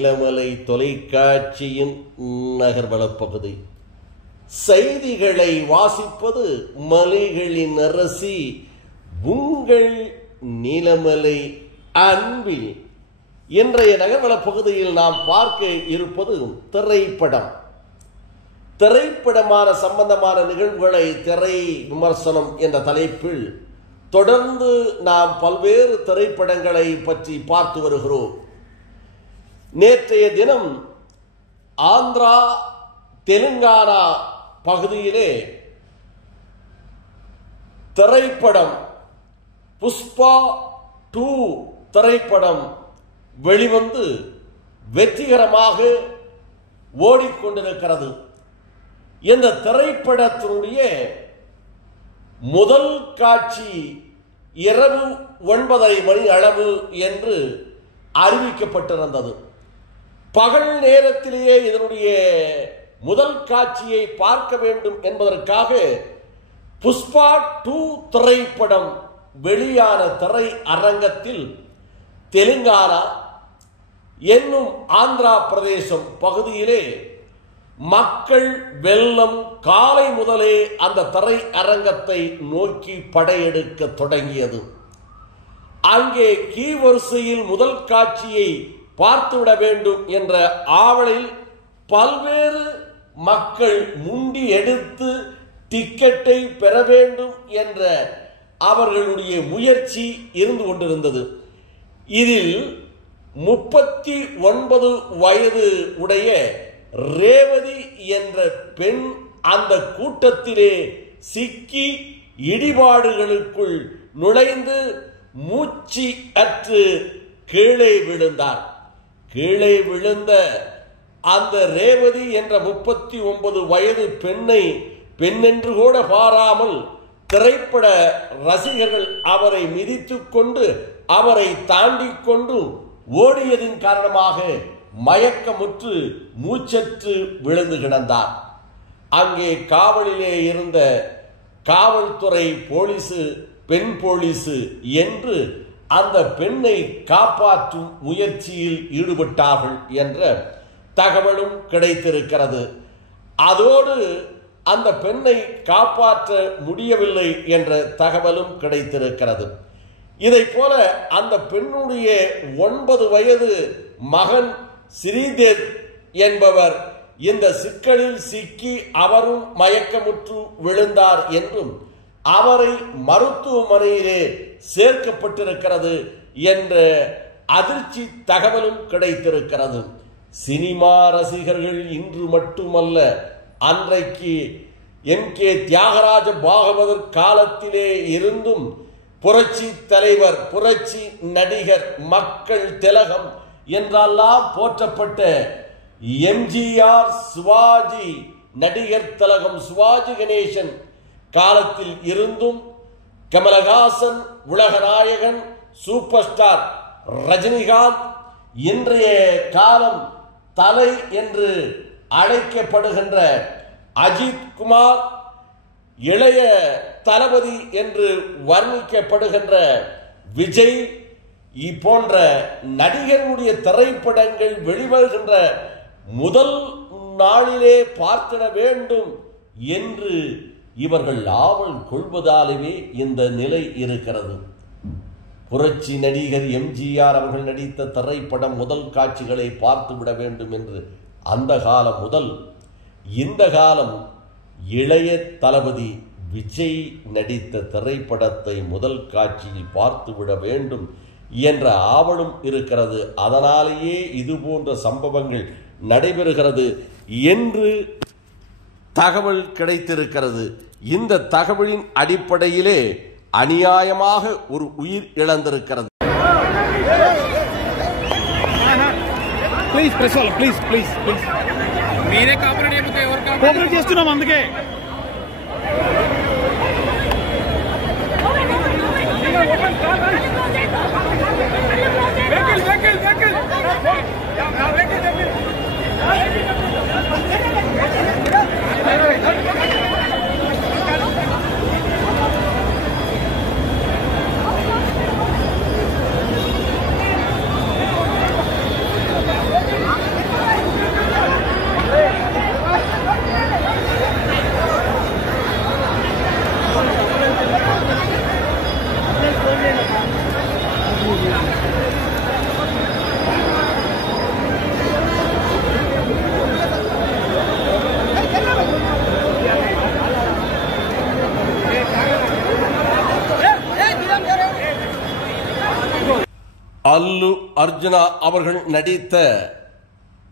நீலமலை தொலைக்காட்சியின் நகர்வளப் பகுதி. செய்திகளை வாசிப்பது மலைகளின் அரசி உங்கள் நீலமலை அன்பில். இன்றைய நகர்வளப் பகுதியில் நாம் பார்க்க இருப்பது திரைப்படமான சம்பந்தமான நிகழ்வுகளை திரை விமர்சனம் என்ற தலைப்பில் தொடர்ந்து நாம் பல்வேறு திரைப்படங்களை பற்றி பார்த்து வருகிறோம். நேற்றைய தினம் ஆந்திரா தெலுங்கானா பகுதியிலே திரைப்படம் புஷ்பா 2 திரைப்படம் வெளிவந்து வெற்றிகரமாக ஓடிக்கொண்டிருக்கிறது. இந்த திரைப்படத்தினுடைய முதல் காட்சி இரவு 9:30 மணி அளவு என்று அறிவிக்கப்பட்டிருந்தது. பகல் நேரத்திலேயே இதனுடைய முதல் காட்சியை பார்க்க வேண்டும் என்பதற்காக புஷ்பா 2 திரைப்படம் வெளியான திரை அரங்கத்தில் தெலுங்கானா என்னும் ஆந்திரா பிரதேசம் பகுதியிலே மக்கள் வெள்ளம் காலை முதலே அந்த திரை அரங்கத்தை நோக்கி படையெடுக்க தொடங்கியது. அங்கே கீ வரிசையில் முதல் காட்சியை பார்த்துவிட வேண்டும் என்ற ஆவலில் பல்வேறு மக்கள் முண்டி எடுத்து டிக்கெட்டை பெற வேண்டும் என்ற அவர்களுடைய முயற்சி இருந்து கொண்டிருந்தது. இதில் 39 வயது உடைய ரேவதி என்ற பெண் அந்த கூட்டத்திலே சிக்கி இடிபாடுகளுக்குள் நுழைந்து மூச்சு அற்று கீழே விழுந்தார். கீழே விழுந்த அந்த ரேவதி என்ற 39 வயது பெண்ணை பெண்ணென்று கூட பாராமல் திரைப்பட ரசிகர்கள் அவரை மிதித்துக் கொண்டு அவரை தாண்டி கொண்டு ஓடியதின் காரணமாக மயக்கமுற்று மூச்சற்று விழுந்து கிடந்தார். அங்கே காவலிலே இருந்த காவல்துறை போலீசு பெண் போலீசு என்று அந்த பெண்ணை காப்பாற்றும் முயற்சியில் ஈடுபட்டார்கள் என்ற தகவலும் கிடைத்திருக்கிறது. அதோடு அந்த பெண்ணை காப்பாற்ற முடியவில்லை என்ற தகவலும் கிடைத்திருக்கிறது. இதை போல அந்த பெண்ணுடைய 9 வயது மகன் ஸ்ரீதேவ் என்பவர் இந்த சிக்கலில் சிக்கி அவரும் மயக்கமுற்று விழுந்தார் என்றும் அவரை மருத்துவமனையிலே சேர்க்கப்பட்டிருக்கிறது என்ற அதிர்ச்சி தகவலும் கிடைத்திருக்கிறது. சினிமா ரசிகர்கள் இன்று மட்டுமல்ல, அன்றைக்கு எம்.கே. தியாகராஜ பாகவதர் காலத்திலே இருந்தும் புரட்சி தலைவர், புரட்சி நடிகர், மக்கள் திலகம் என்றெல்லாம் போற்றப்பட்ட எம்ஜிஆர், சிவாஜி, நடிகர் திலகம் சிவாஜி கணேசன் காலத்தில் இருந்தும் கமலஹாசன், உலக நாயகன், சூப்பர் ஸ்டார் ரஜினிகாந்த், இன்றைய காலம் தலை என்று அழைக்கப்படுகின்ற அஜித் குமார், இளைய தளபதி என்று வர்ணிக்கப்படுகின்ற விஜய் போன்ற நடிகர்களுடைய திரைப்படங்கள் வெளிவருகின்ற முதல் நாளிலே பார்த்திட வேண்டும் என்று இவர்கள் ஆவல் கொள்வதாலேயே இந்த நிலை இருக்கிறது. புரட்சி நடிகர் எம்ஜிஆர் அவர்கள் நடித்த திரைப்படம் முதல் காட்சிகளை பார்த்துவிட வேண்டும் என்று அந்த காலம் முதல் இந்த காலம் இளைய தளபதி விஜய் நடித்த திரைப்படத்தை முதல் காட்சியில் பார்த்துவிட வேண்டும் என்ற ஆவலும் இருக்கிறது. அதனாலேயே இது போன்ற சம்பவங்கள் நடைபெறுகிறது என்று தகவல் கிடைத்திருக்கிறது. இந்த தகவலின் அடிப்படையிலே அநியாயமாக ஒரு உயிர் இழந்திருக்கிறது. ప్లీజ్ ప్రెస్ వాళ్ళు ప్లీజ్ ప్లీజ్ ప్లీజ్ మీరే కోఆపరేట్ చేస్తున్నాం అందుకే அல்லு அர்ஜுனா அவர்கள் நடித்த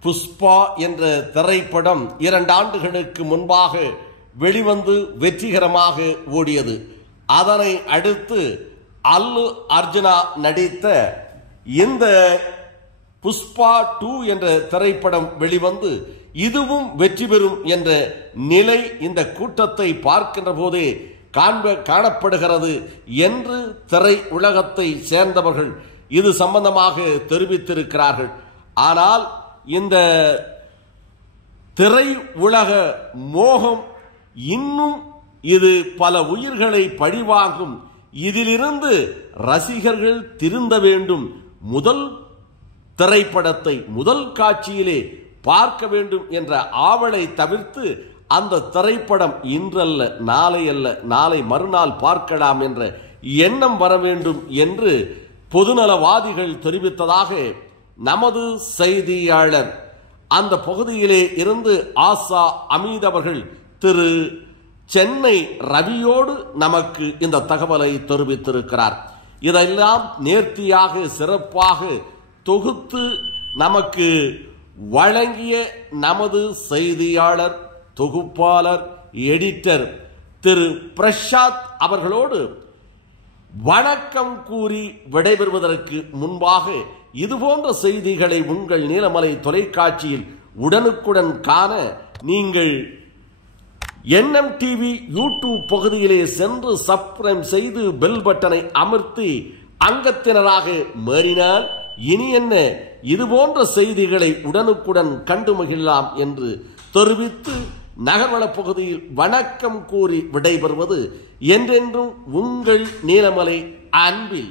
புஷ்பா என்ற திரைப்படம் 2 ஆண்டுகளுக்கு முன்பாக வெளிவந்து வெற்றிகரமாக ஓடியது. அதனை அடுத்து அல்லு அர்ஜுனா நடித்த இந்த புஷ்பா 2 என்ற திரைப்படம் வெளிவந்து இதுவும் வெற்றி பெறும் என்ற நிலை இந்த கூட்டத்தை பார்க்கின்ற போதே காணப்படுகிறது என்று திரை உலகத்தை சேர்ந்தவர்கள் இது சம்பந்தமாக தெரிவித்திருக்கிறார்கள். ஆனால் இந்த திரை உலக மோகம் இன்னும் இது பல உயிர்களை பழிவாங்கும். இதிலிருந்து ரசிகர்கள் திருந்த வேண்டும். முதல் திரைப்படத்தை முதல் காட்சியிலே பார்க்க வேண்டும் என்ற ஆவலை தவிர்த்து அந்த திரைப்படம் இன்றல்ல, நாளை அல்ல, நாளை மறுநாள் பார்க்கலாம் என்ற எண்ணம் வர வேண்டும் என்று பொதுநலவாதிகள் தெரிவித்ததாக நமது செய்தியாளர் அந்த பகுதியிலே இருந்து ஆசா அமீத் அவர்கள் திரு சென்னை ரவியோடு நமக்கு இந்த தகவலை தெரிவித்திருக்கிறார். இதெல்லாம் நேர்த்தியாக சிறப்பாக தொகுத்து நமக்கு வழங்கிய நமது செய்தியாளர், தொகுப்பாளர், எடிட்டர் திரு பிரசாத் அவர்களோடு வணக்கம் கூறி விடைபெறுவதற்கு முன்பாக இதுபோன்ற செய்திகளை உங்கள் நீலமலை தொலைக்காட்சியில் உடனுக்குடன் காண நீங்கள் NMTV யூடியூப் பகுதியிலே சென்று சப்ஸ்கிரைப் செய்து பெல் பட்டனை அமர்த்தி அங்கத்தினராக மாறினால் இனி என்ன இதுபோன்ற செய்திகளை உடனுக்குடன் கண்டு மகிழலாம் என்று தெரிவித்து நகர்வள பகுதியில் வணக்கம் கூறி விடைபெறுவது என்றென்றும் உங்கள் நீலமலை அன்பில்.